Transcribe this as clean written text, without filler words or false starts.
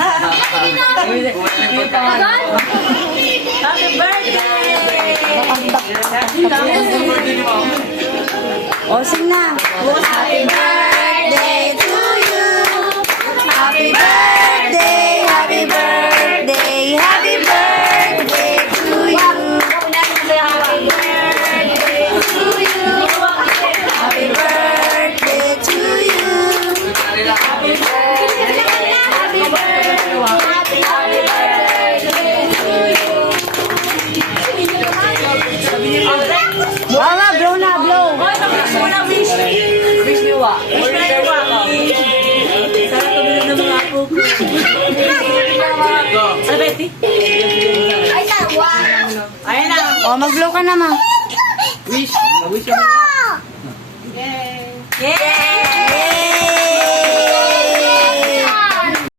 Happy birthday! O, sing na. Happy birthday to you! Happy birthday, happy birthday, happy birthday to you. Happy birthday to you! Happy birthday to you. Happy birthday! Happy birthday! Happy birthday to you! Mama, blow na, blow. Hoy, mag-wish mo na, wish! Wish ni Wa. Wish na yung Wa. Sana tuminog ng mga apo ko. Ano, Betty? Ay, tawa. Ayan na. O, mag-blow ka na, ma. Wish. Wish mo. Yay! Yay!